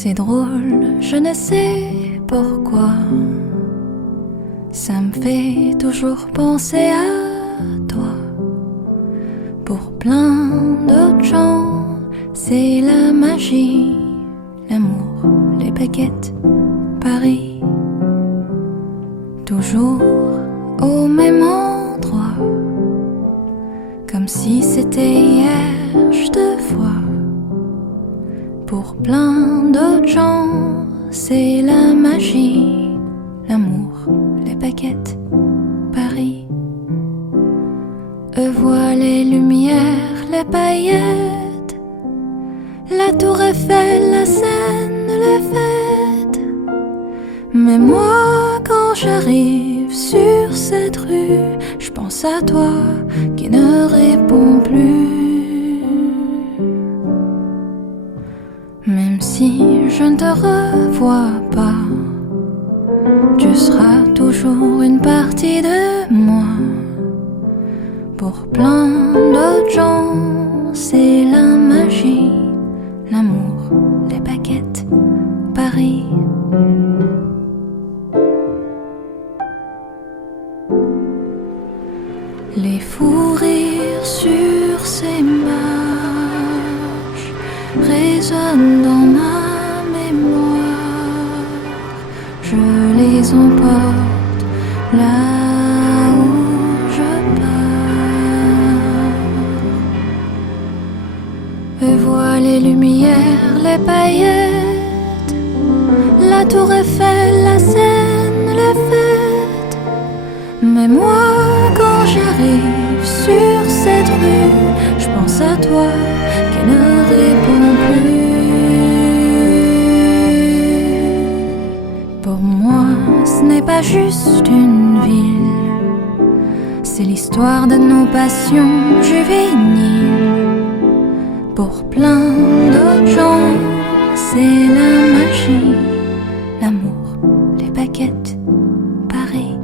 C'est drôle, je ne sais pourquoi. Ça me fait toujours penser à toi. Pour plein d'autres gens, c'est la magie, l'amour, les baguettes, Paris. Toujours au même endroit, comme si c'était hier, je te vois. Pour plein d'autres gens, c'est la magie, l'amour, les baguettes, Paris. Eux voient les lumières, les paillettes, la tour Eiffel, la Seine, les fêtes. Mais moi, quand j'arrive sur cette rue, je pense à toi qui ne réponds plus. Même si je ne te revois pas, tu seras toujours une partie de moi. Pour plein d'autres gens, c'est la magie, l'amour, les baguettes, Paris. Les fous rires sur ces marches résonnent dans ma mémoire. Je les emporte là où je pars. Eux voient les lumières, les paillettes, la tour Eiffel, la Seine, les fêtes. Mais moi, quand j'arrive sur cette rue, je pense à toi qui ne répond plus. Pour moi, ce n'est pas juste une ville, c'est l'histoire de nos passions juvéniles. Pour plein d'autres gens, c'est la magie, l'amour, les baguettes, Paris.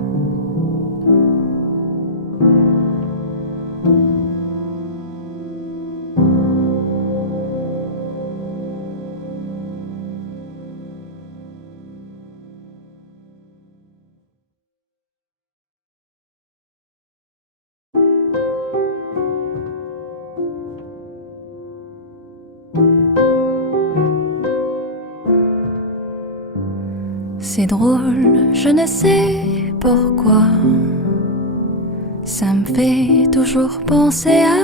C'est drôle, je ne sais pourquoi. Ça me fait toujours penser à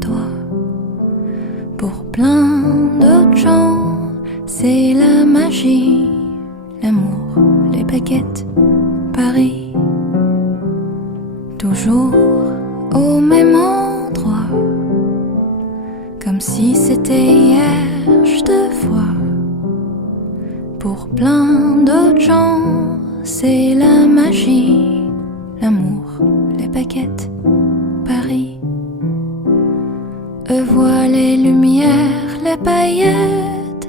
toi. Pour plein d'autres gens, c'est la magie, l'amour, les baguettes, Paris. Toujours au même endroit, comme si c'était hier, je te vois. Pour plein d'autres gens, c'est la magie, l'amour, les baguettes, Paris. Eux voient les lumières, les paillettes,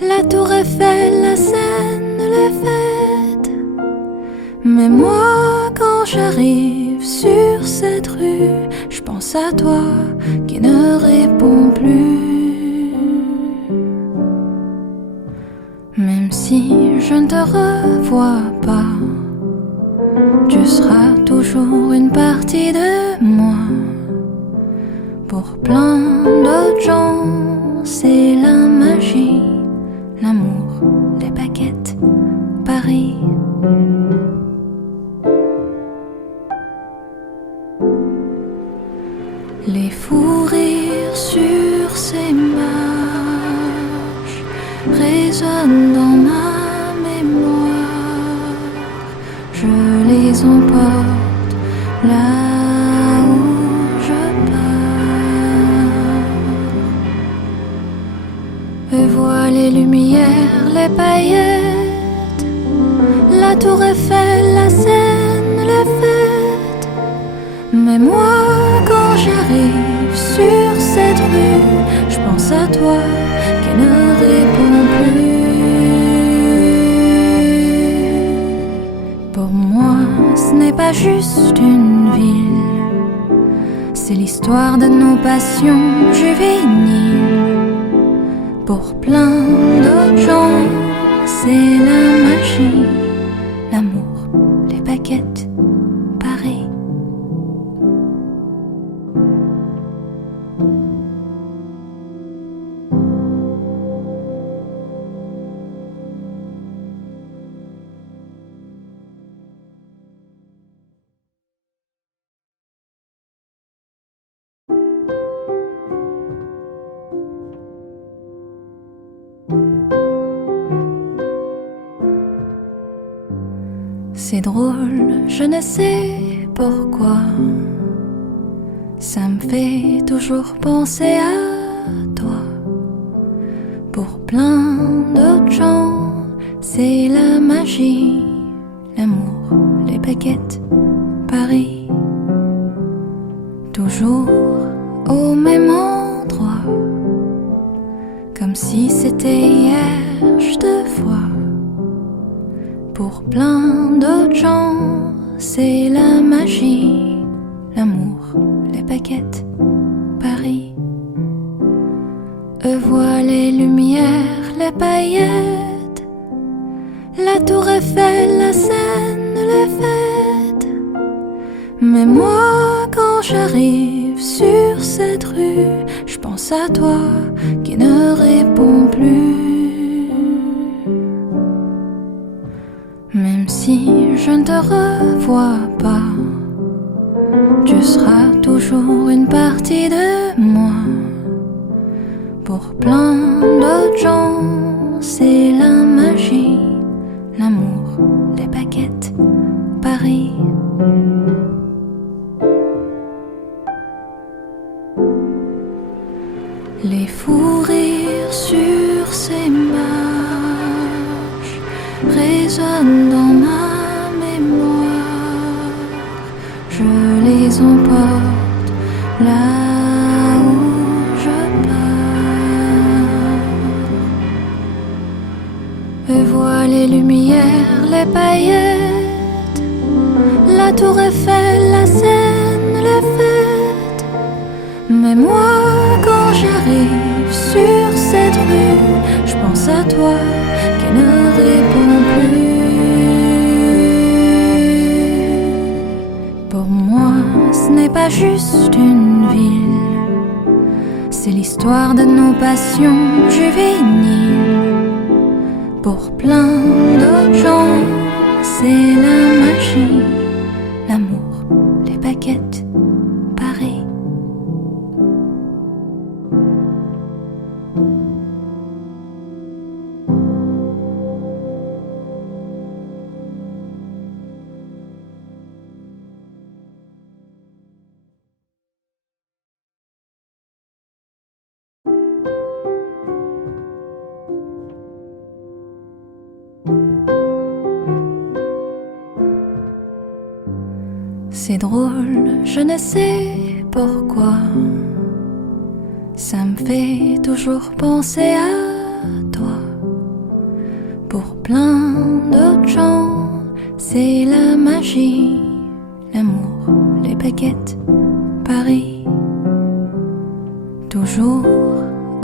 la tour Eiffel, la Seine, les fêtes. Mais moi, quand j'arrive sur cette rue, je pense à toi qui ne réponds plus. Même si je ne te revois pas, tu seras toujours une partie de moi. Pour plein d'autres gens, c'est la magie, l'amour, les baguettes, Paris. Les fous rires sur ces marches résonnent dans ma mémoire. Je les emporte là où je pars. Eux voient les lumières, les paillettes, la tour Eiffel, la Seine, les fêtes. Mais moi, quand j'arrive sur cette rue, je pense à toi qui ne réponds plus. Pour moi, ce n'est pas juste une ville, c'est l'histoire de nos passions juvéniles. Pour plein d'autres gens, c'est la magie, l'amour, les baguettes, Paris. C'est drôle, je ne sais pourquoi. Ça me fait toujours penser à toi. Pour plein d'autres gens, c'est la magie, l'amour, les baguettes, Paris. Toujours au même endroit, comme si c'était hier, je te vois. Pour plein d'autres gens, c'est la magie, l'amour, les baguettes, Paris. Eux voient les lumières, les paillettes, la tour Eiffel, la Seine, les fêtes. Mais moi, quand j'arrive sur cette rue, je pense à toi qui ne réponds plus. Même si je ne te revois pas, tu seras toujours une partie de moi. Pour plein d'autres gens, c'est la magie, l'amour, les baguettes, Paris. Les fous rires sur ces marches résonnent dans ma mémoire. Je les emporte là où je pars. Eux voient les lumières, les paillettes, la tour Eiffel, la Seine, les fêtes. Mais moi, quand j'arrive sur cette rue, je pense à toi qui ne répond plus. Pour moi, ce n'est pas juste une ville, c'est l'histoire de nos passions juvéniles. Pour plein d'autres gens, c'est la magie, l'amour, les baguettes, Paris. C'est drôle, je ne sais pourquoi. Ça me fait toujours penser à toi. Pour plein d'autres gens, c'est la magie, l'amour, les baguettes, Paris. Toujours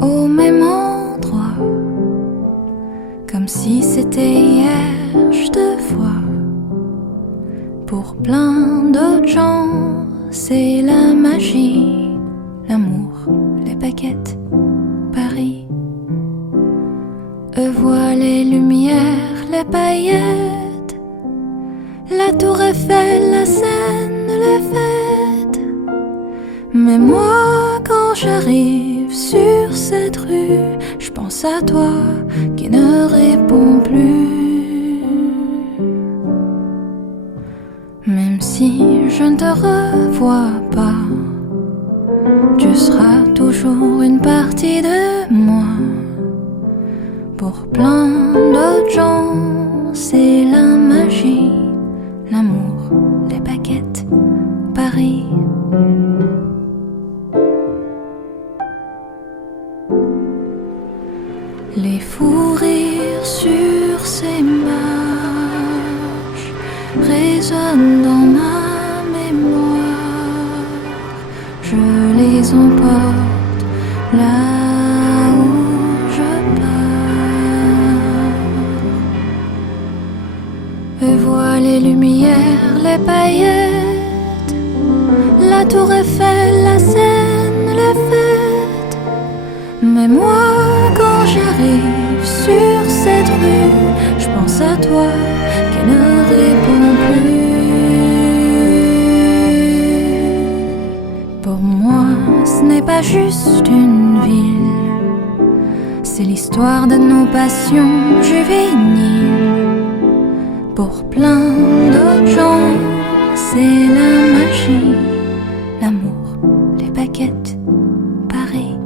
au même endroit, comme si c'était hier, je te vois. Pour plein d'autres gens, c'est la magie, l'amour, les baguettes, Paris. Eux voient les lumières, les paillettes, la tour Eiffel, la Seine, les fêtes. Mais moi, quand j'arrive sur cette rue, je pense à toi qui ne répond plus. Même si je ne te revois pas, tu seras toujours une partie de moi. Pour plein d'autres gens, c'est la magie, l'amour, les baguettes, Paris. Les fous rires sur ces marches résonnent dans ma mémoire. Je les emporte là où je les paillettes, la tour Eiffel, la Seine, les fêtes. Mais moi, quand j'arrive sur cette rue, je pense à toi qui ne répond plus. Pour moi, ce n'est pas juste une ville, c'est l'histoire de nos passions juvéniles. Pour plein d'autres gens, c'est la magie, l'amour, les baguettes, Paris.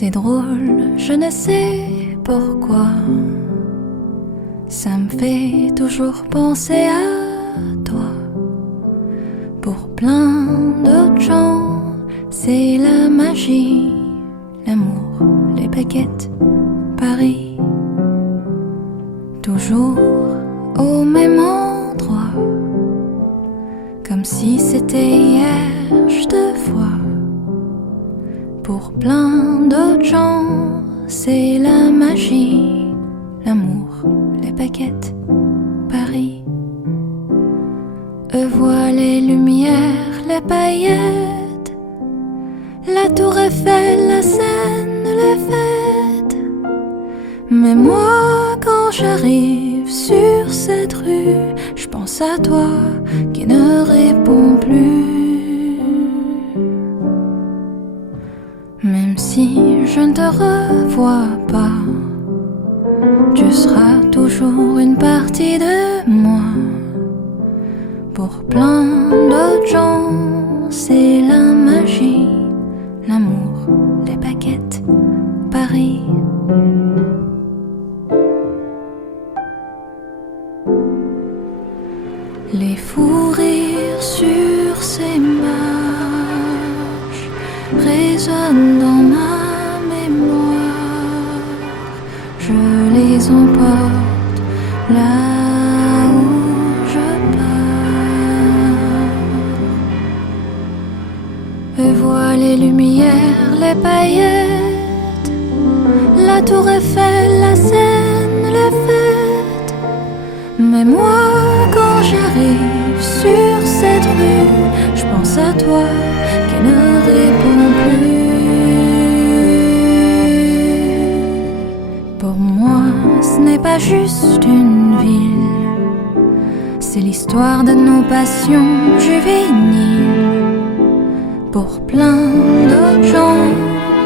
C'est drôle, je ne sais pourquoi, ça me fait toujours penser à toi. Pour plein d'autres gens, c'est la magie, l'amour, les baguettes, Paris. Toujours au même endroit, comme si c'était hier, je te vois. Pour plein d'autres gens, c'est la magie, l'amour, les baguettes, Paris. Eux voient les lumières, les paillettes, la tour Eiffel, la Seine, les fêtes. Mais moi, quand j'arrive sur cette rue, je pense à toi qui ne répond plus. Même si je ne te revois pas, tu seras toujours une partie de moi. Pour plein d'autres gens, c'est la magie, l'amour, les baguettes, Paris. Les fous rires sur ces marches résonnent dans ma mémoire. Je les emporte là où je pars. Eux voient les lumières, les paillettes, la tour Eiffel, la Seine, les fêtes. Mais moi, quand j'arrive sur cette rue, je pense à toi qui ne répond plus. Pour moi, ce n'est pas juste une ville, c'est l'histoire de nos passions juvéniles. Pour plein d'autres gens,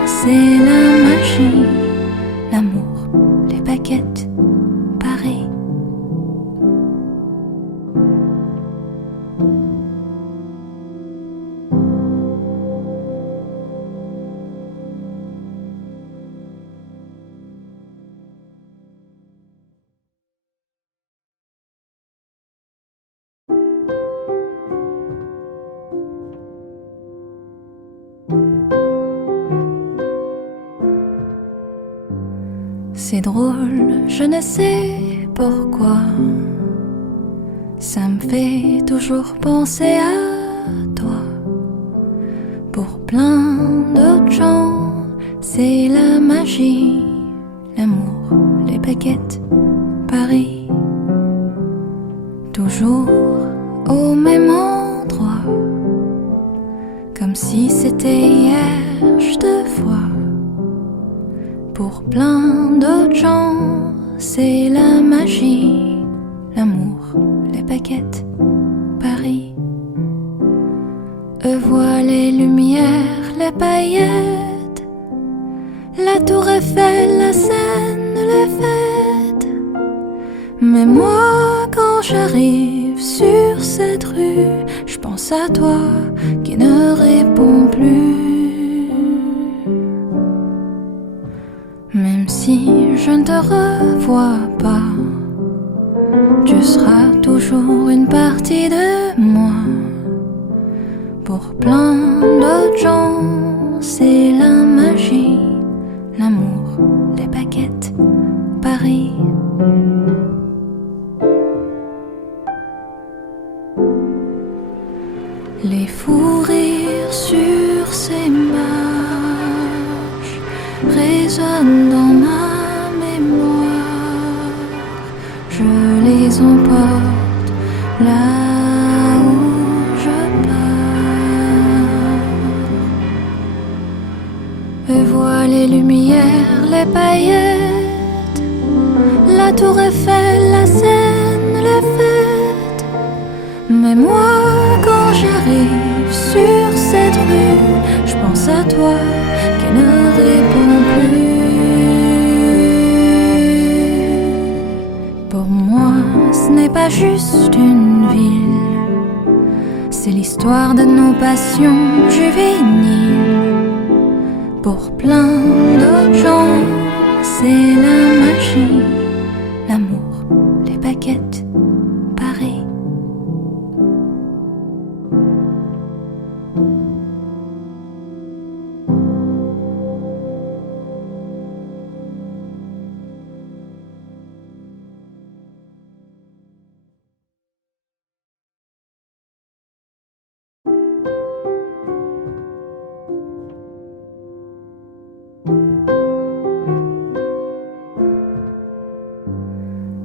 c'est la magie, l'amour, les baguettes, Paris. C'est drôle, je ne sais pourquoi, ça me fait toujours penser à toi. Pour plein d'autres gens, c'est la magie, l'amour, les baguettes, Paris. Toujours au même endroit, comme si c'était hier, je te vois. Pour plein d'autres gens, c'est la magie, l'amour, les baguettes, Paris. Eux voient les lumières, les paillettes, la tour Eiffel, la Seine, les fêtes. Mais moi, quand j'arrive sur cette rue, je pense à toi qui ne répond plus. Même si je ne te revois pas, tu seras toujours une partie de moi. Pour plein d'autres gens, c'est la magie, l'amour, les baguettes, Paris. Les fous rires sur ces marches résonnent dans ma mémoire. Je les emporte là où je pars. Et vois les lumières, les paillettes, la tour Eiffel, la Seine, les fêtes. Mais moi, quand j'arrive sur cette rue, je pense à toi qui ne répond plus. Pour moi, ce n'est pas juste une ville, c'est l'histoire de nos passions juvéniles. Pour plein d'autres gens, c'est la magie, l'amour, les baguettes, Paris.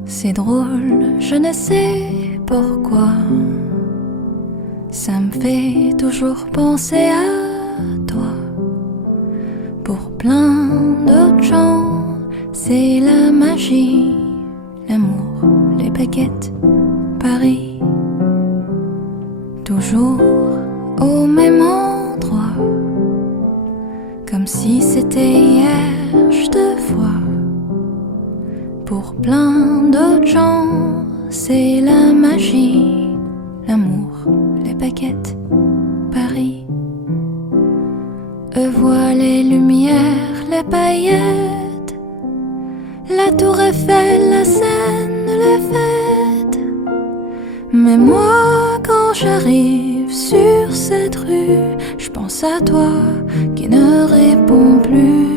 C'est drôle, je ne sais pourquoi, ça me fait toujours penser à toi. Pour plein d'autres gens, c'est la magie, l'amour, les baguettes, Paris. Toujours au même endroit, comme si c'était hier, je te vois. Pour plein d'autres gens, c'est la magie, l'amour, les baguettes, Paris. Eux voient les lumières, les paillettes, la tour Eiffel, la Seine, les fêtes. Mais moi, quand j'arrive sur cette rue, je pense à toi qui ne répond plus.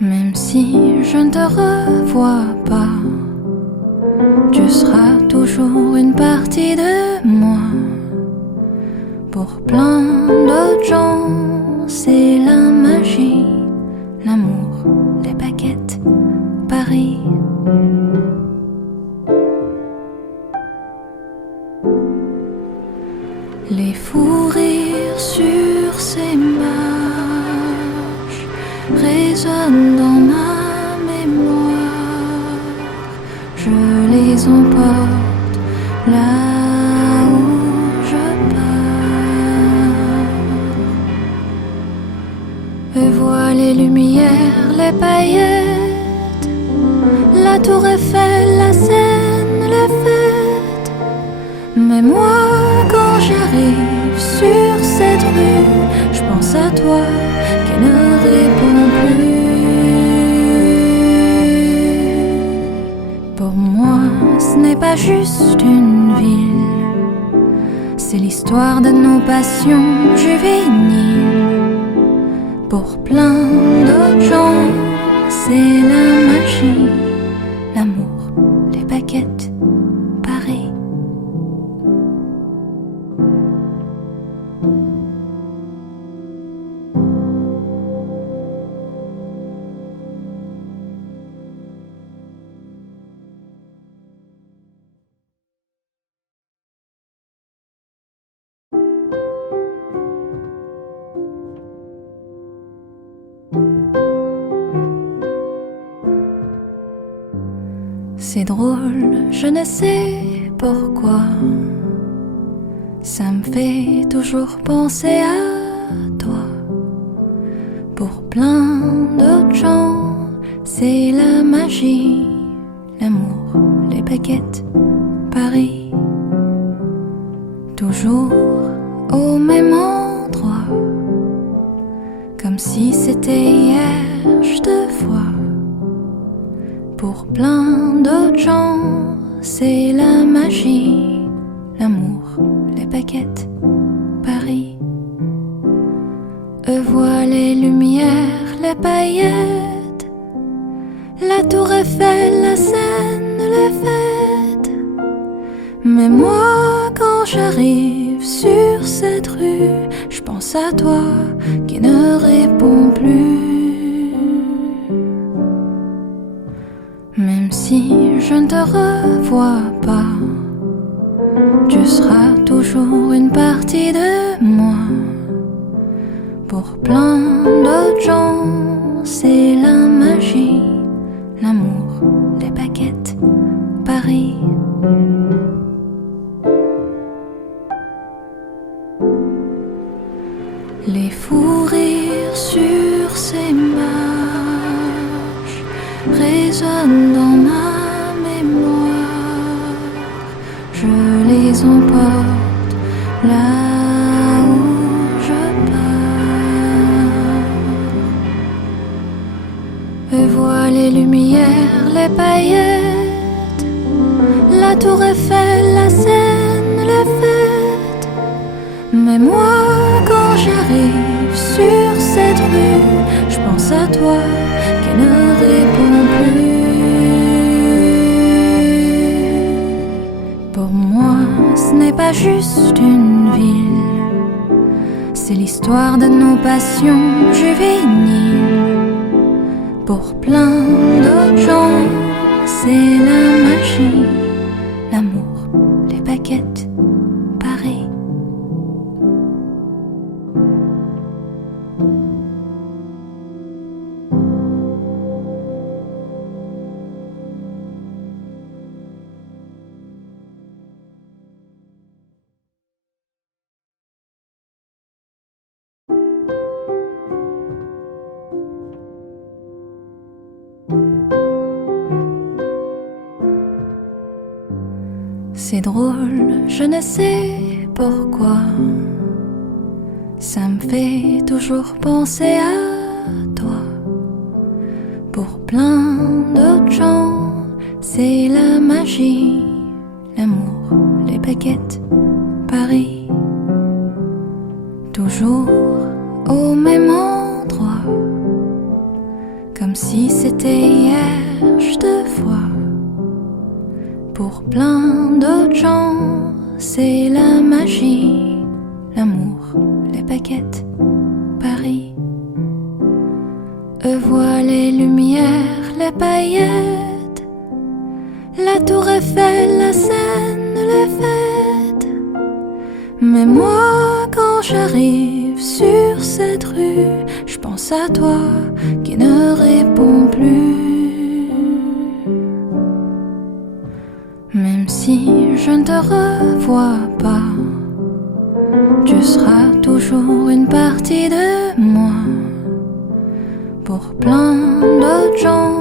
Même si je ne te revois pas, tu seras toujours une partie de moi. Pour plein d'autres gens, c'est la magie, l'amour, les baguettes, Paris. Les fous rires sur ces marches résonnent dans ma mémoire. Je les emporte là où je pars. Et vois les lumières, les paillettes, la tour Eiffel, la Seine, les fêtes. Mais moi, quand j'arrive sur cette rue, je pense à toi qui ne répond plus. Pour moi, ce n'est pas juste une ville, c'est l'histoire de nos passions juvéniles. Pour plein d'autres gens, c'est la magie, l'amour, les baguettes, Paris. C'est drôle, je ne sais pourquoi, ça me fait toujours penser à toi. Pour plein d'autres gens, c'est la magie, l'amour, les baguettes, Paris. Toujours au même endroit, comme si c'était hier, je te vois. Pour plein d'autres gens, c'est la magie, l'amour, baguettes, Paris. Vois les lumières, les paillettes, la tour Eiffel, la Seine, les fêtes. Mais moi, quand j'arrive sur cette rue, je pense à toi qui ne réponds plus. Même si je ne te revois pas, tu seras toujours une partie de moi. Pour plein d'autres gens, c'est la magie, l'amour, les baguettes, Paris. Les fous rires sur ces marches résonnent dans ma mémoire. Je les emporte là où je pars. Et vois les lumières, les paillettes, la tour Eiffel, la Seine, les fêtes. Mais moi, quand j'arrive sur cette rue, je pense à toi qui ne répond plus. Pour moi, ce n'est pas juste une ville, c'est l'histoire de nos passions juvéniles. Pour plein d'autres gens, c'est la magie, l'amour, les baguettes, Paris. C'est drôle, je ne sais pourquoi, ça me fait toujours penser à toi. Pour plein d'autres gens, c'est la magie, l'amour, les baguettes, Paris. Toujours au même endroit, comme si c'était hier, je te vois. Pour plein d'autres gens, c'est la magie, l'amour, les baguettes, Paris. Vois les lumières, les paillettes, la tour Eiffel, la Seine, les fêtes. Mais moi, quand j'arrive sur cette rue, je pense à toi qui ne répond plus. Même si je ne te revois pas, tu seras toujours une partie de moi. Pour plein d'autres gens,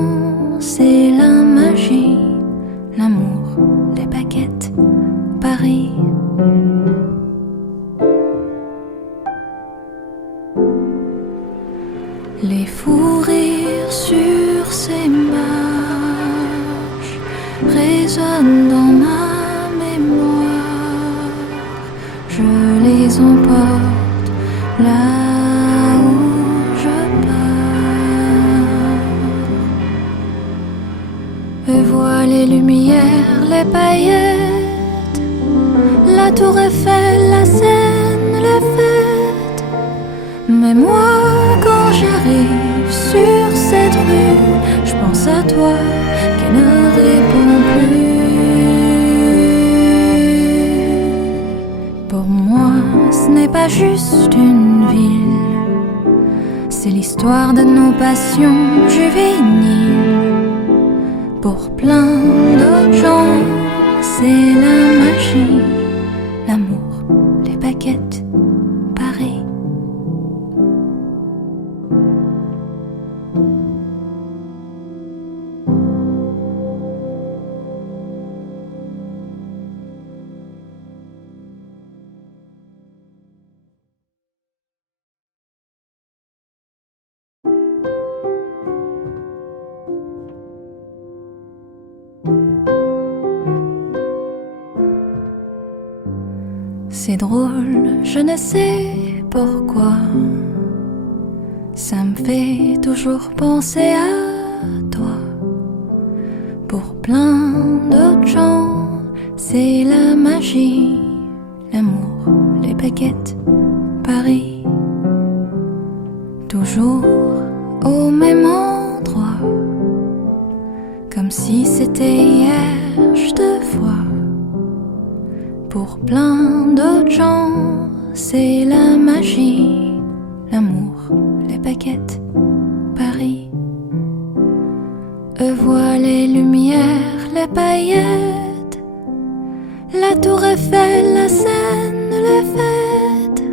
c'est la magie, l'amour, les baguettes, Paris. Les fous rires sur ces marches résonnent dans ma mémoire. Je les emporte là où je pars. Et vois les lumières, les paillettes, la tour Eiffel, la Seine, les fêtes. Mais moi, quand j'arrive sur cette rue, je pense à toi qui ne répond plus. Pour moi, ce n'est pas juste une ville, c'est l'histoire de nos passions juvéniles. Pour plein d'autres gens, c'est la magie, l'amour, les baguettes, Paris. C'est drôle, je ne sais pourquoi. Ça me fait toujours penser à toi. Pour plein d'autres gens, c'est la magie, l'amour, les baguettes, Paris. Toujours au même endroit, comme si c'était hier, je te vois. Pour plein d'autres gens, c'est la magie, l'amour, les baguettes, Paris. Eux voient les lumières, les paillettes, la tour Eiffel, la Seine, les fêtes.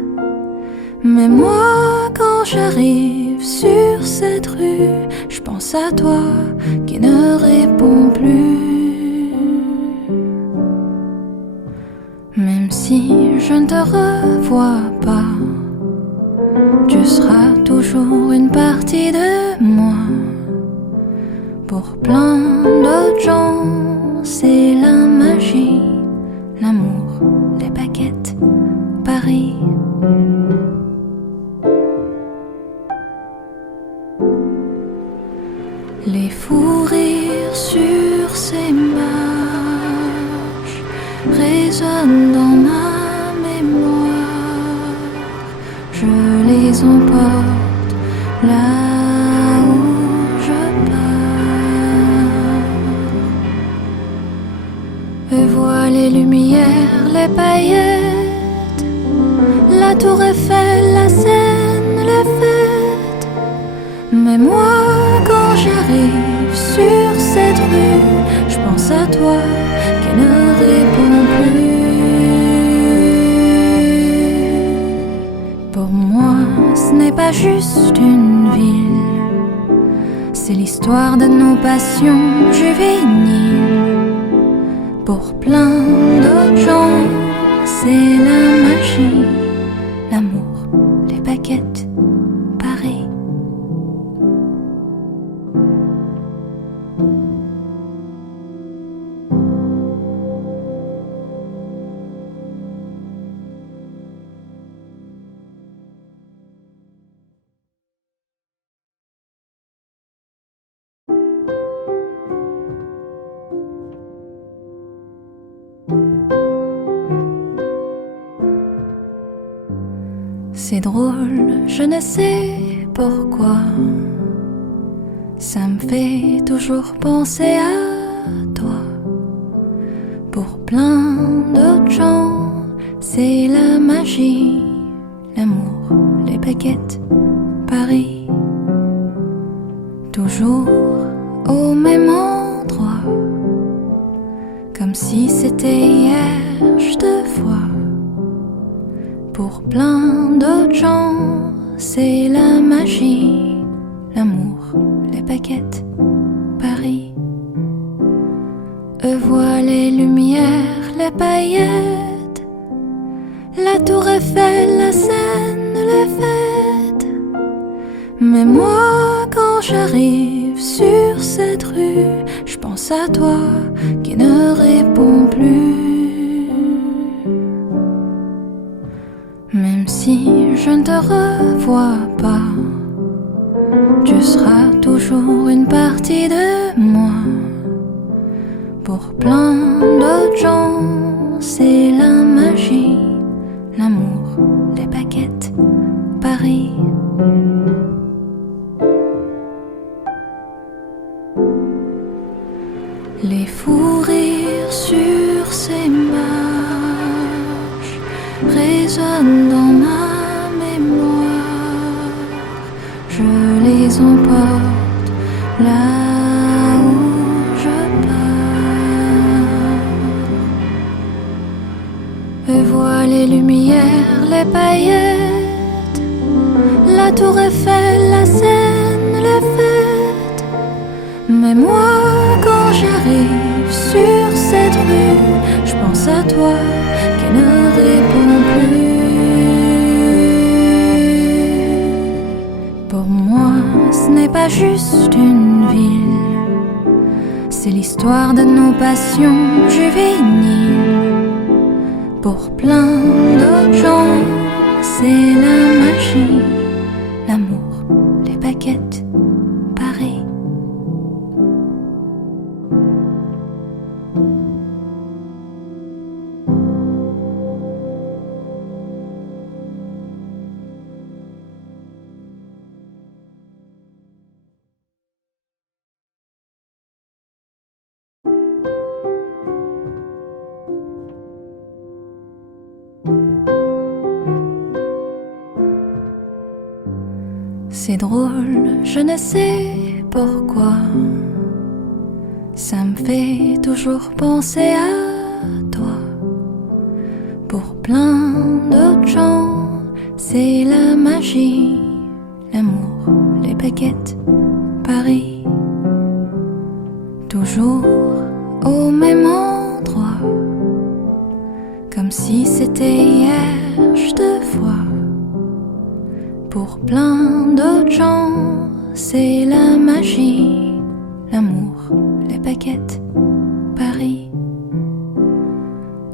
Mais moi, quand j'arrive sur cette rue, je pense à toi qui ne réponds plus. Même si je ne te revois pas, tu seras toujours une partie de moi. Pour plein d'autres gens, c'est la magie, l'amour, les baguettes, Paris. Les fous rires sur ces marches résonnent dans ma mémoire. Je les emporte là où je pars. Eux voient les lumières, les paillettes, la tour Eiffel, la Seine, les fêtes. Mais moi, quand j'arrive sur cette rue, je pense à toi qui ne répond plus. Pour moi, ce n'est pas juste une ville, c'est l'histoire de nos passions juvéniles. Pour plein d'autres gens, c'est la magie, l'amour, les baguettes, Paris. C'est drôle, je ne sais pourquoi. Ça me fait toujours penser à toi. Pour plein d'autres gens, c'est la magie, l'amour, les baguettes, Paris. Toujours au même endroit, comme si c'était hier, je te vois. Pour plein d'autres gens, c'est la magie, l'amour, les baguettes, Paris. Eux voient les lumières, les paillettes, la tour Eiffel, la Seine, les fêtes. Mais moi, quand j'arrive sur cette rue, je pense à toi qui ne réponds plus. Même si je ne te revois pas, tu seras toujours une partie de moi. Pour plein d'autres gens, c'est la magie, l'amour, les baguettes, Paris. Les fous rires sur ces marches résonnent dans ma mémoire. Je les emporte là où je pars. Eux voient les lumières, les paillettes, la tour Eiffel, la Seine, les fêtes. Mais moi, quand j'arrive sur cette rue, je pense à toi qui ne réponds plus. Pour moi, ce n'est pas juste une ville, c'est l'histoire de nos passions juvéniles. Pour plein d'autres gens, c'est la magie, l'amour, les baguettes, Paris. C'est drôle, je ne sais pourquoi. Ça me fait toujours penser à toi. Pour plein d'autres gens, c'est la magie, l'amour, les baguettes, Paris. Toujours au même endroit, comme si c'était hier, je te vois. Pour plein d'autres gens, c'est la magie, l'amour, les baguettes, Paris.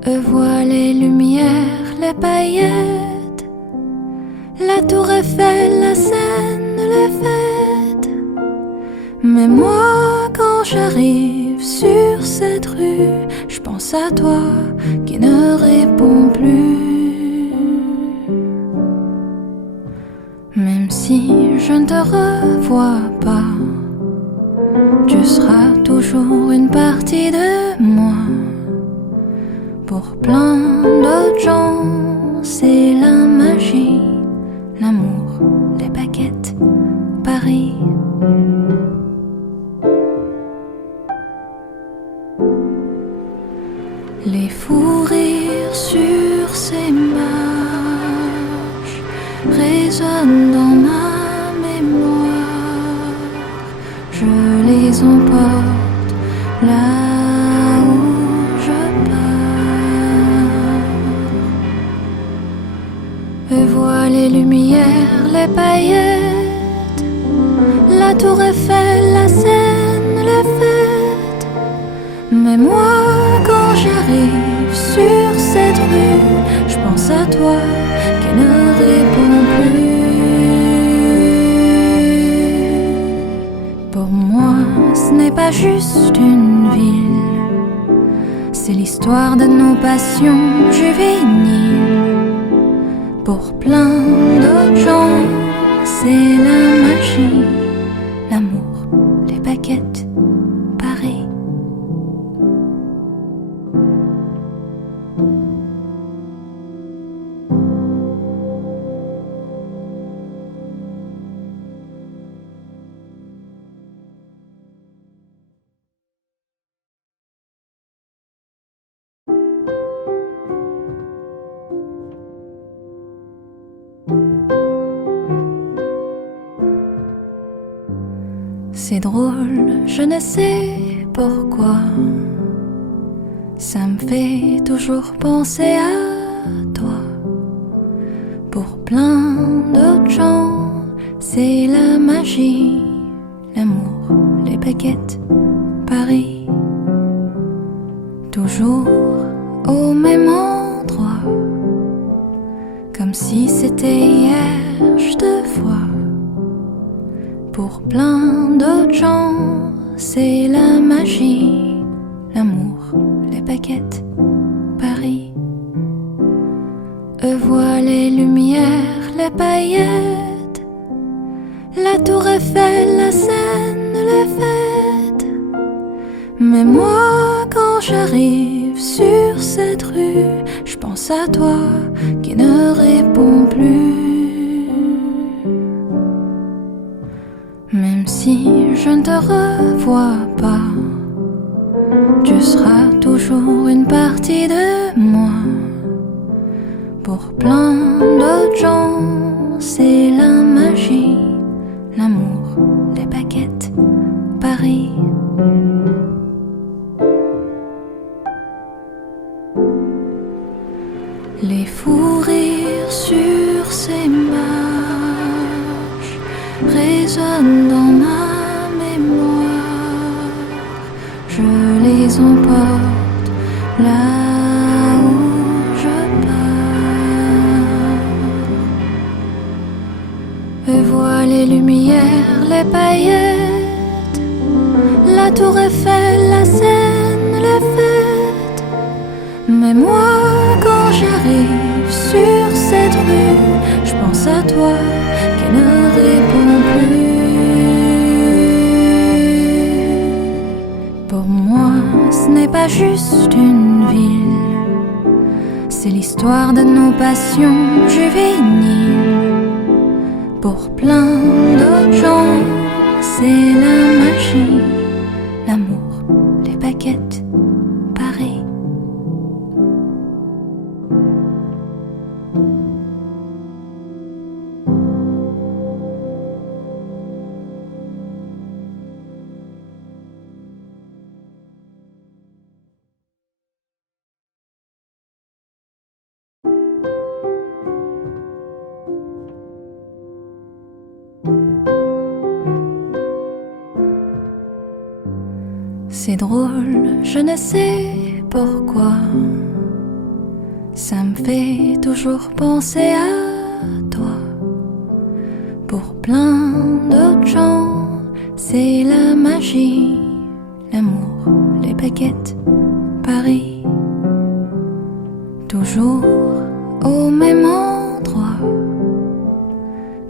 Eux voient les lumières, les paillettes, la tour Eiffel, la Seine, les fêtes. Mais moi, quand j'arrive sur cette rue, je pense à toi qui ne réponds plus. Même si je ne te revois pas, tu seras toujours une partie de moi. Pour plein d'autres gens, c'est la magie, l'amour, les baguettes, Paris. Les fous rires sur ces marches résonnent dans ma mémoire. Je les emporte là où je pars. Eux voient les lumières, les paillettes, la tour Eiffel, la Seine, les fêtes. Mais moi, quand j'arrive sur cette rue, je pense à toi qui ne répond plus. Pour moi, ce n'est pas juste une ville, c'est l'histoire de nos passions juvéniles. Pour plein d'autres gens, c'est la magie, l'amour, les baguettes, Paris. C'est drôle, je ne sais pourquoi. Ça me fait toujours penser à toi. Pour plein d'autres gens, c'est la magie, l'amour, les baguettes, Paris. Toujours au même endroit, comme si c'était hier, je te vois. Pour plein d'autres gens, c'est la magie, l'amour, les baguettes, Paris. Eux voient les lumières, les paillettes, la tour Eiffel, la Seine, les fêtes. Mais moi, quand j'arrive sur cette rue, je pense à toi qui ne répond plus. Même si je ne te revois pas, tu seras toujours une partie de moi. Pour plein d'autres gens, c'est la magie, l'amour, les baguettes, Paris. Les fous rires sur ces marches résonnent dans ma mémoire. Je les emporte là où je Je vois les lumières, les paillettes, la tour Eiffel, la Seine, les fêtes. Mais moi, quand j'arrive sur cette rue, je pense à toi qui ne répond plus. Pour moi, ce n'est pas juste une ville, c'est l'histoire de nos passions juvéniles. Pour plein d'autres gens, c'est la magie, l'amour, les baguettes, Paris. C'est drôle, je ne sais pourquoi, ça me fait toujours penser à toi. Pour plein d'autres gens, c'est la magie, l'amour, les baguettes, Paris. Toujours au même endroit,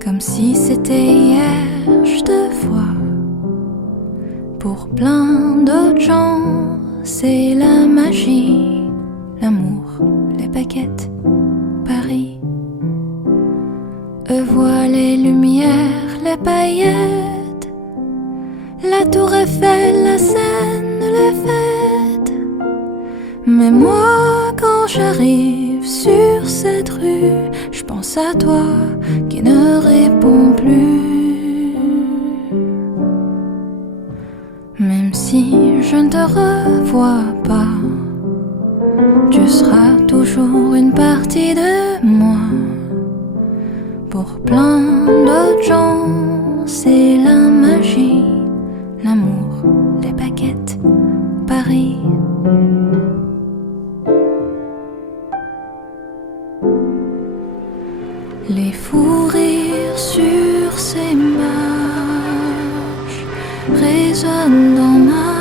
comme si c'était hier, je te vois. Pour plein d'autres gens, c'est la magie, l'amour, les baguettes, Paris. Je vois les lumières, les paillettes, la tour Eiffel, la Seine, les fêtes. Mais moi, quand j'arrive sur cette rue, je pense à toi qui ne répond plus. Même si je ne te revois pas, tu seras toujours une partie de moi. Pour plein d'autres gens, c'est la magie, l'amour, les baguettes, Paris. Les fous rires sur ces marches résonnent dans ma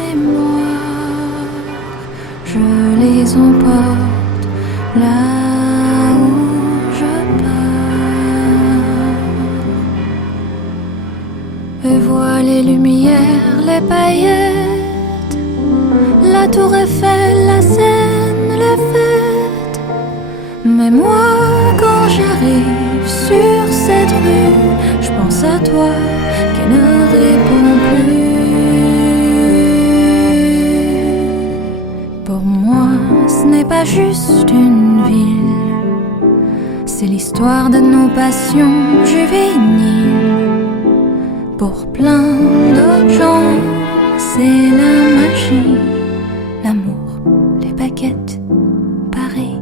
mémoire. Je les emporte là où je pars. Je vois les lumières, les paillettes, la tour Eiffel, la Seine, les fêtes. Mais moi, quand j'arrive sur cette rue, je pense à toi qui ne répond plus. Pour moi, ce n'est pas juste une ville, c'est l'histoire de nos passions juvéniles. Pour plein d'autres gens, c'est la magie, l'amour, les baguettes, Paris.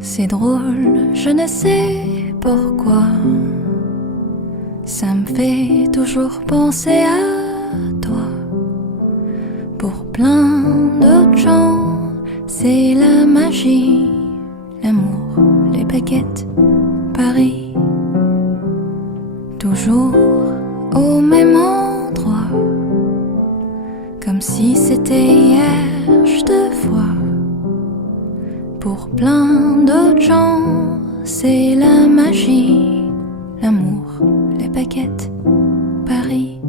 C'est drôle, je ne sais pourquoi, ça me fait toujours penser à toi. Pour plein d'autres gens, c'est la magie, l'amour, les baguettes, Paris. Toujours au même endroit, comme si c'était hier, je te vois. Pour plein d'autres gens, c'est la magie, l'amour, les baguettes, Paris.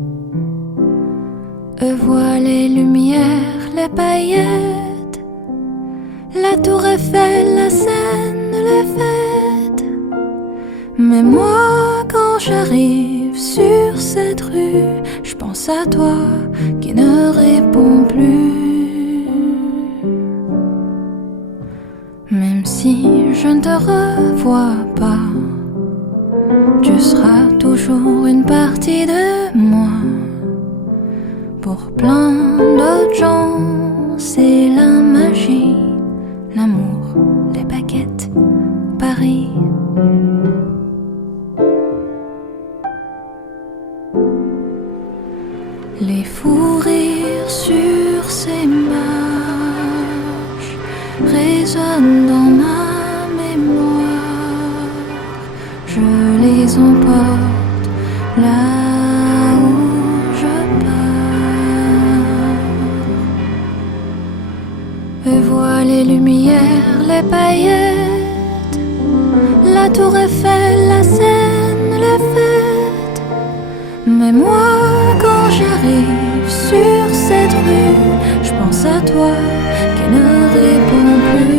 Je vois les lumières, les paillettes, la tour Eiffel, la Seine, les fêtes. Mais moi, quand j'arrive sur cette rue, je pense à toi qui ne répond plus. Même si je ne te revois pas, tu seras toujours une partie de moi. Les fous rires sur ces marches résonnent dans ma mémoire. Je les emporte là où je pars. Et vois les lumières, les paillettes, la tour Eiffel, la Seine, les fêtes. Mais moi, quand j'arrive sur cette rue, je pense à toi qui ne répond plus.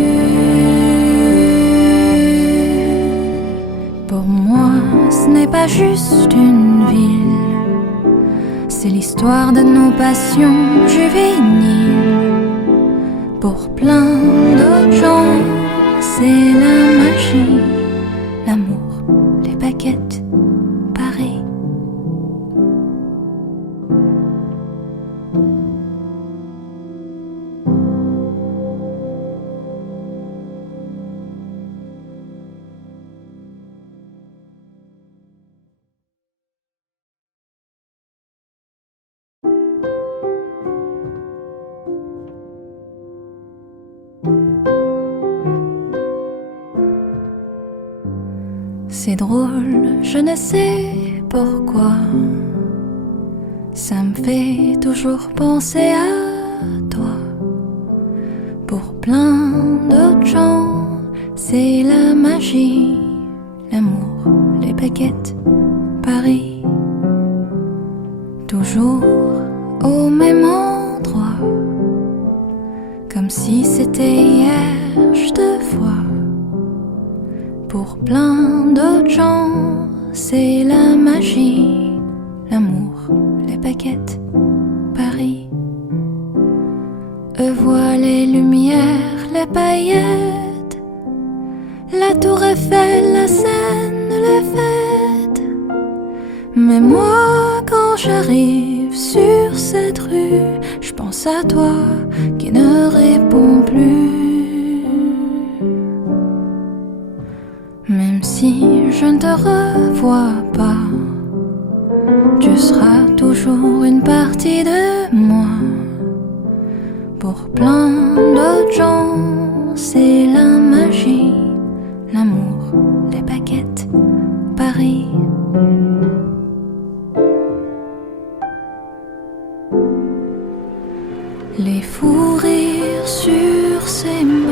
Pour moi, ce n'est pas juste une ville, c'est l'histoire de nos passions juvéniles. Pour plein d'autres gens, c'est la magie, l'amour, les baguettes, Paris. C'est drôle, je ne sais pourquoi. Ça me fait toujours penser à toi. Pour plein d'autres gens, c'est la magie, l'amour, les baguettes, Paris. Toujours au même endroit, comme si c'était hier, je te vois. Pour plein d'autres gens, c'est la magie, l'amour, les baguettes, Paris. Eux voient les lumières, les paillettes, la tour Eiffel, la Seine, les fêtes. Mais moi, quand j'arrive sur cette rue, je pense à toi qui ne répond plus. Même si je ne te revois pas, tu seras toujours une partie de moi. Pour plein d'autres gens, c'est la magie, l'amour, les baguettes, Paris. Les fous rires sur ces marches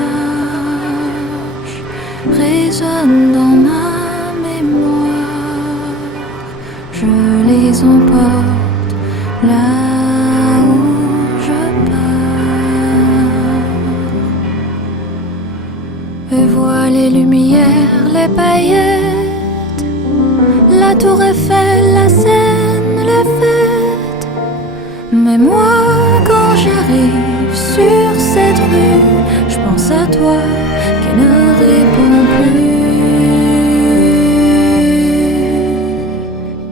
résonnent dans ma mémoire. Je les emporte là où je pars. Et vois les lumières, les paillettes, la tour Eiffel, la Seine, les fêtes. Mais moi, quand j'arrive sur cette rue, je pense à toi qui ne répond plus.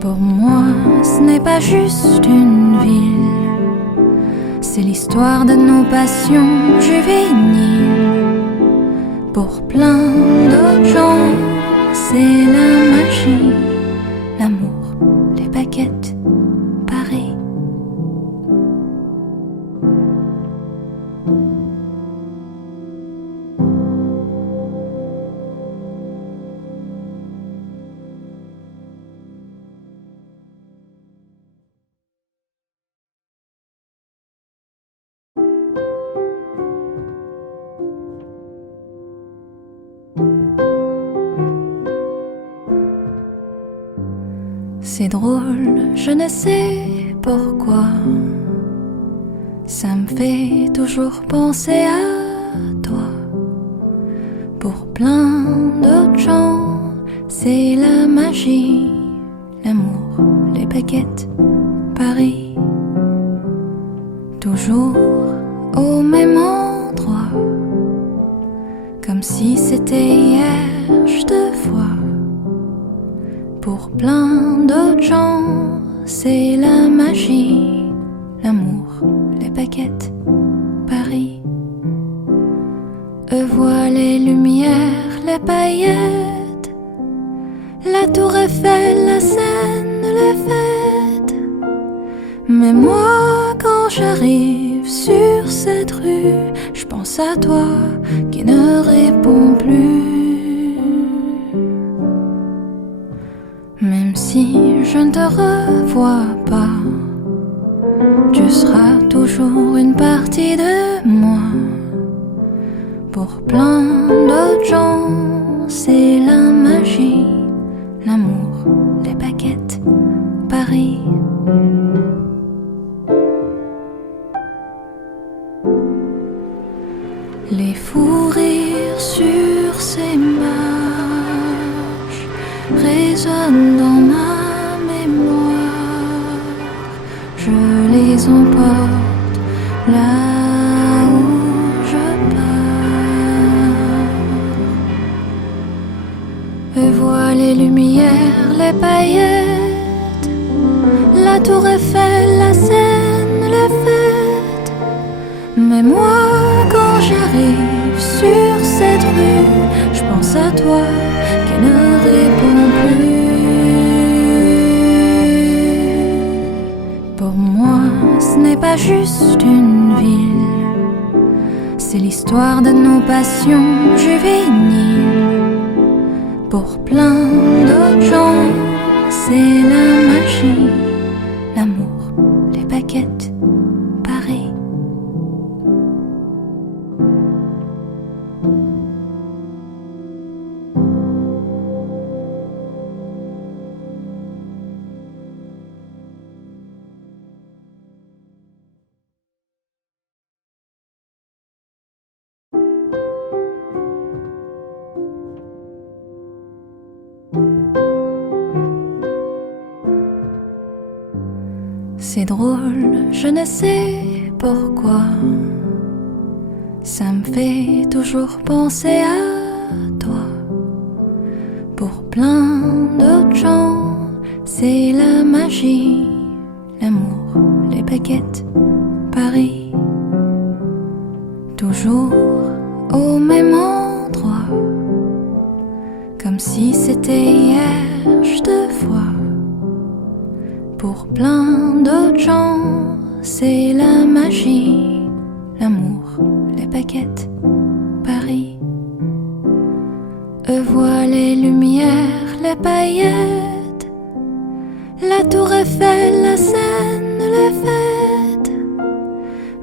Pour moi, ce n'est pas juste une ville, c'est l'histoire de nos passions juvéniles. Pour plein d'autres gens, c'est la magie, l'amour, les baguettes, Paris. C'est drôle, je ne sais pourquoi. Ça me fait toujours penser à toi. Pour plein d'autres gens, c'est la magie, l'amour, les baguettes, Paris. Toujours au même endroit, comme si c'était hier, je te vois. Pour plein d'autres gens, c'est la magie, l'amour, les baguettes, Paris. Eux voient les lumières, les paillettes, la tour Eiffel, la Seine, les fêtes. Mais moi, quand j'arrive sur cette rue, je pense à toi qui ne réponds plus. Même si je ne te revois pas, tu seras toujours une partie de moi. Pour plein d'autres gens, c'est la magie, l'amour, les baguettes, Paris. Les fous rires sur ces marches résonnent dans ma mémoire. Je les emporte là où je pars. Et vois les lumières, les paillettes, la tour Eiffel, la Seine, les fêtes. Mais moi, quand j'arrive sur cette rue, je pense à toi qui ne répond plus. Pour moi, ce n'est pas juste une ville, c'est l'histoire de nos passions juvéniles. Pour plein d'autres gens, c'est la magie, l'amour, les baguettes, Paris. C'est drôle, je ne sais pourquoi, ça me fait toujours penser à toi. Pour plein d'autres gens, c'est la magie, l'amour, les baguettes, Paris. Toujours au même endroit, comme si c'était hier, je te vois. Pour plein d'autres gens, c'est la magie, l'amour, les baguettes, Paris. Eux voient les lumières, les paillettes, la tour Eiffel, la Seine, les fêtes.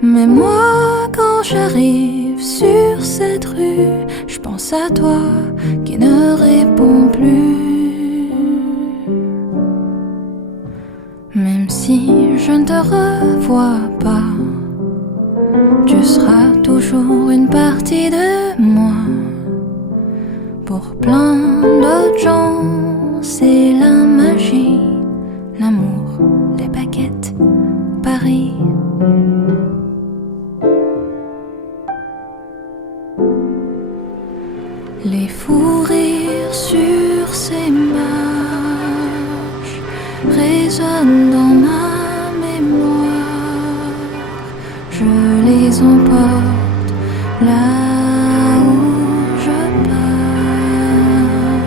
Mais moi, quand j'arrive sur cette rue, je pense à toi qui ne répond plus. Même si je ne te revois pas, tu seras toujours une partie de moi. Pour plein d'autres gens, c'est la magie, l'amour, les baguettes, Paris. Les fous rires sur ces marches résonnent dans ma mémoire. Je les emporte là où je pars.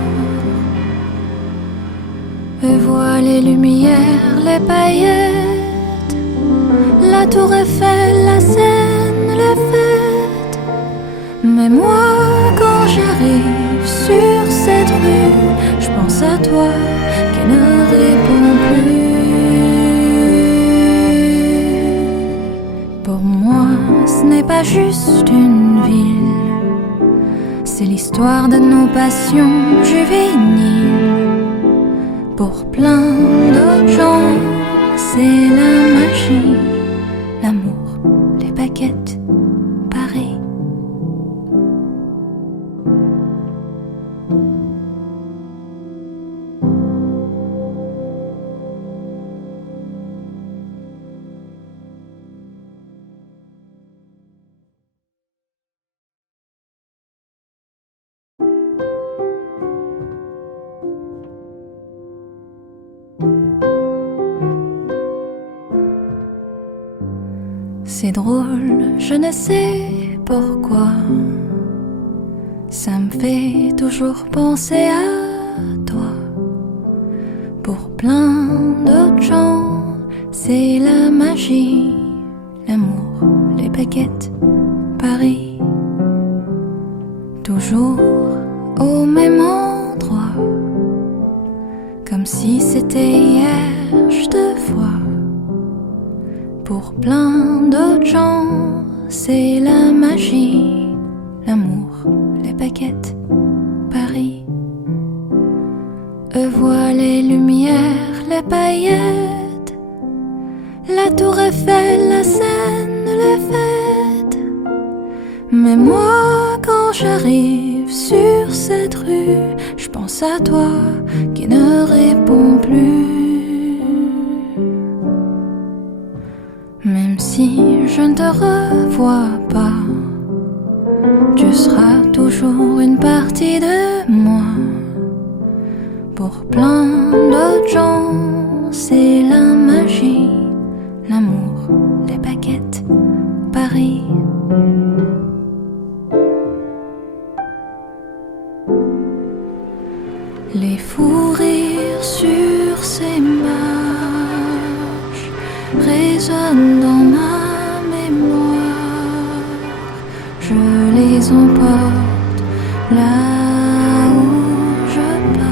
Et vois les lumières, les paillettes, la tour Eiffel, la Seine, les fêtes. Mais moi, quand j'arrive sur cette rue, je pense à toi qui ne répond plus. Pour moi, ce n'est pas juste une ville, c'est l'histoire de nos passions juvéniles. Pour plein d'autres gens, c'est la magie, l'amour, les baguettes, Paris. C'est drôle, je ne sais pourquoi, ça me fait toujours penser à toi. Pour plein d'autres gens, c'est la magie, l'amour, les baguettes, Paris. Toujours au même endroit, comme si c'était hier, je te vois. Pour plein d'autres gens, c'est la magie, l'amour, les baguettes, Paris. Eux voient les lumières, les paillettes, la tour Eiffel, la Seine, les fêtes. Mais moi, quand j'arrive sur cette rue, je pense à toi qui ne réponds plus. Même si je ne te revois pas, tu seras toujours une partie de moi. Pour plein d'autres gens, c'est la magie, l'amour, les baguettes, Paris. Les fous rires sur ces marches résonnent dans ma mémoire. Je les emporte là où je pars.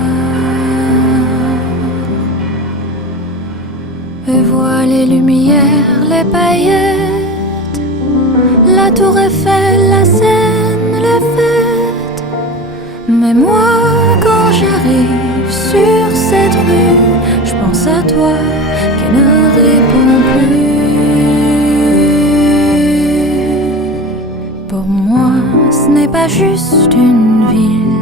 Eux voient les lumières, les paillettes, la tour Eiffel, la Seine, les fêtes. Mais moi, quand j'arrive sur cette rue, je pense à toi qui ne réponds plus. Pour moi, ce n'est pas juste une ville,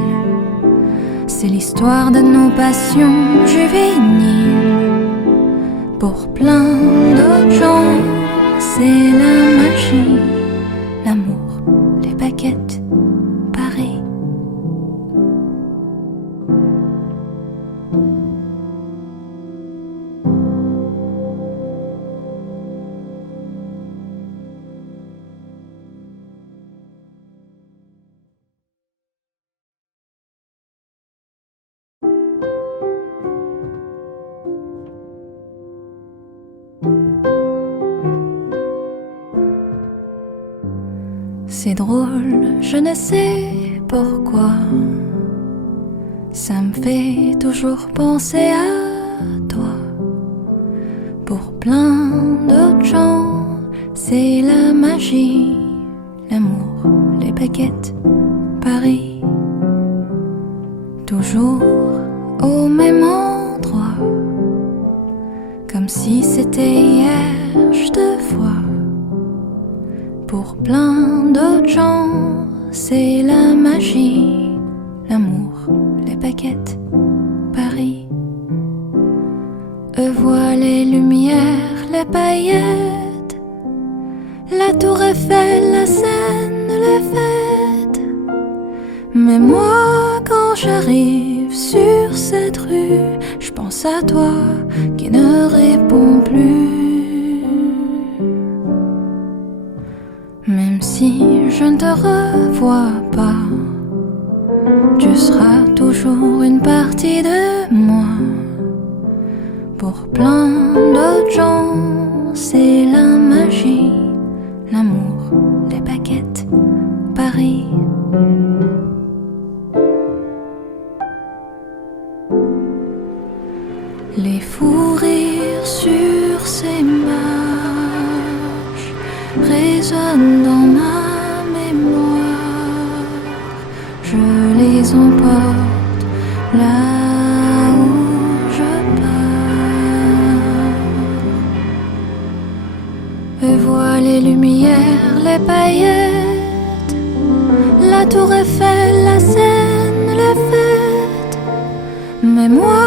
c'est l'histoire de nos passions juvéniles. Pour plein d'autres gens, c'est la magie, l'amour, les baguettes, Paris. C'est drôle, je ne sais pourquoi, ça me fait toujours penser à toi. Pour plein d'autres gens, c'est la magie, l'amour, les baguettes, Paris. Toujours au même endroit, comme si c'était hier, je te vois. Pour plein d'autres gens, c'est la magie, l'amour, les baguettes, Paris. Eux voient les lumières, les paillettes, la tour Eiffel, la Seine, les fêtes. Mais moi, quand j'arrive sur cette rue, je pense à toi qui ne réponds plus. Même si je ne te revois pas, tu seras toujours une partie de moi. Pour plein d'autres gens, c'est la magie, l'amour, les baguettes, Paris. Les fous rires sur ces marches résonnent dans ma mémoire. Je les emporte là où je pars. Eux voient les lumières, les paillettes, la tour Eiffel, la Seine, les fêtes. Mais moi,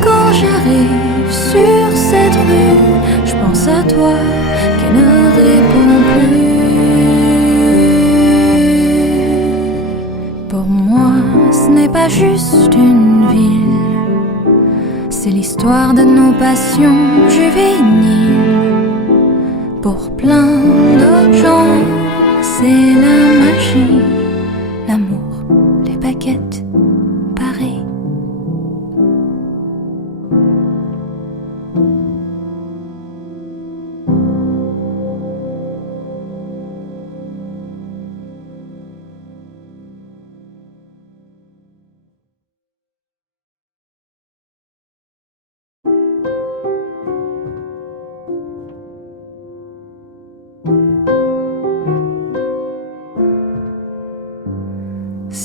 quand j'arrive sur cette rue, je pense à toi qui ne réponds plus. Pour moi, ce n'est pas juste une ville, c'est l'histoire de nos passions juvéniles. Pour plein d'autres gens, c'est la magie, l'amour, les baguettes, Paris.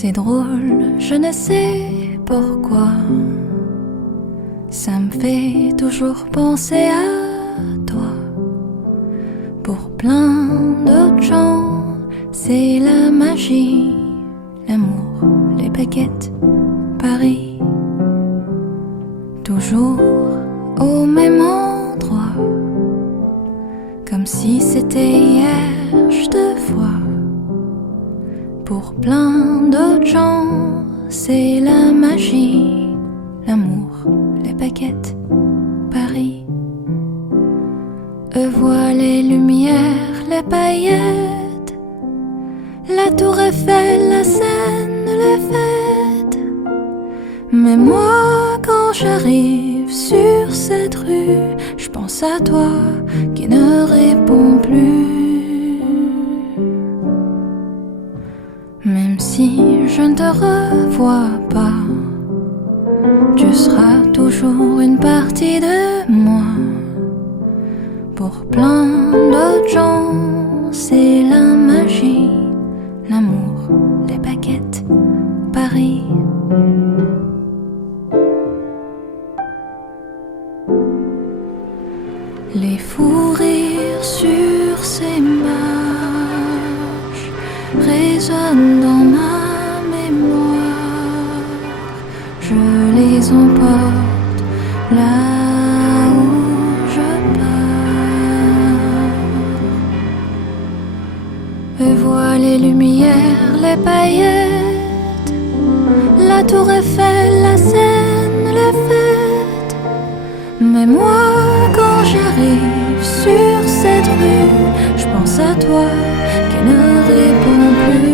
C'est drôle, je ne sais pourquoi. Ça me fait toujours penser à toi. Pour plein d'autres gens, c'est la magie, l'amour, les baguettes, Paris. Toujours au même endroit, comme si c'était hier, je te vois. Pour plein d'autres gens, c'est la magie, l'amour, les baguettes, Paris. Eux voient les lumières, les paillettes, la tour Eiffel, la Seine, les fêtes. Mais moi, quand j'arrive sur cette rue, je pense à toi qui ne réponds plus. Même si je ne te revois pas, tu seras toujours une partie de moi. Pour plein d'autres gens, c'est la magie, l'amour, les baguettes, Paris. Les fous rires sur ces marches résonnent dans ma mémoire. Je les emporte là où je pars. Eux voient les lumières, les paillettes, la tour Eiffel, la Seine, les fêtes. Mais moi, quand j'arrive sur cette rue, je pense à toi qui ne répond plus.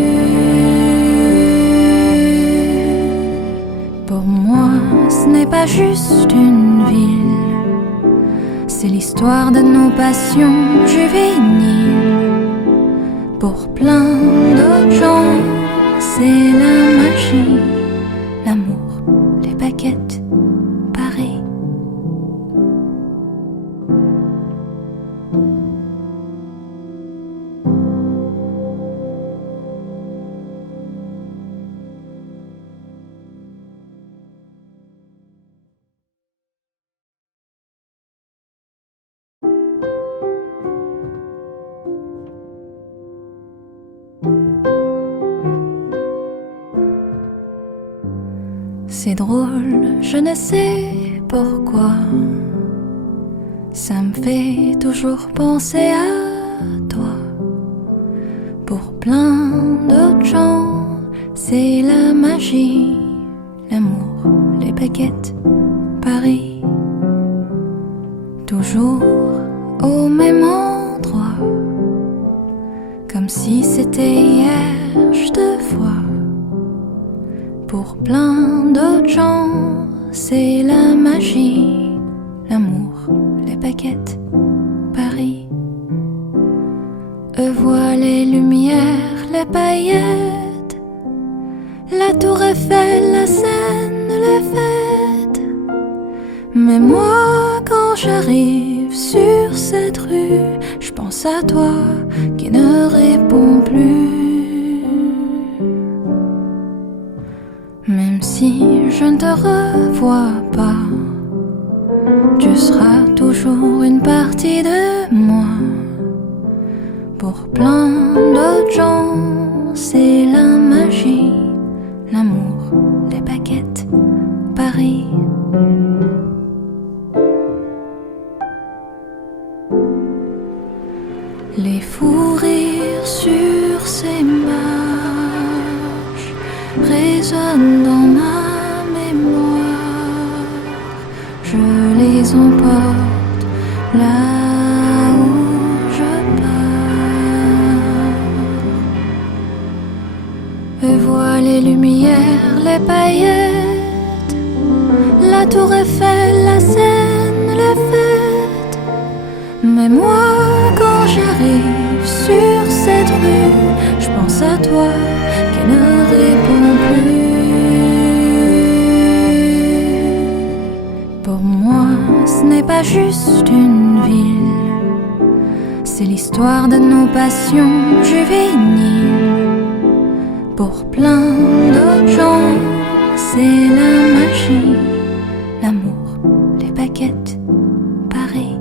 Pour moi, ce n'est pas juste une ville, c'est l'histoire de nos passions juvéniles. Pour plein d'autres gens, c'est la magie, l'amour, les baguettes, Paris. C'est drôle, je ne sais pourquoi. Ça me fait toujours penser à toi. Pour plein d'autres gens, c'est la magie, l'amour, les baguettes, Paris. Toujours au même endroit, comme si c'était hier, je te vois. Pour plein d'autres gens, c'est la magie, l'amour, les baguettes, Paris. Eux voient les lumières, les paillettes, la tour Eiffel, la Seine, les fêtes. Mais moi, quand j'arrive sur cette rue, je pense à toi qui ne réponds plus. Même si je ne te revois pas, tu seras toujours une partie de moi. Pour plein d'autres gens, c'est la magie, l'amour, les baguettes, Paris. Les fous rires sur ces marches résonnent dans ma mémoire. Je les emporte là où je pars. Eux voient les lumières, les paillettes, la tour Eiffel, la Seine, les fêtes. Mais moi, quand j'arrive sur cette rue, je pense à toi qui ne réponds plus. Pour moi, ce n'est pas juste une ville, c'est l'histoire de nos passions juvéniles. pour plein d'autres gens, c'est la magie, l'amour, les baguettes, Paris.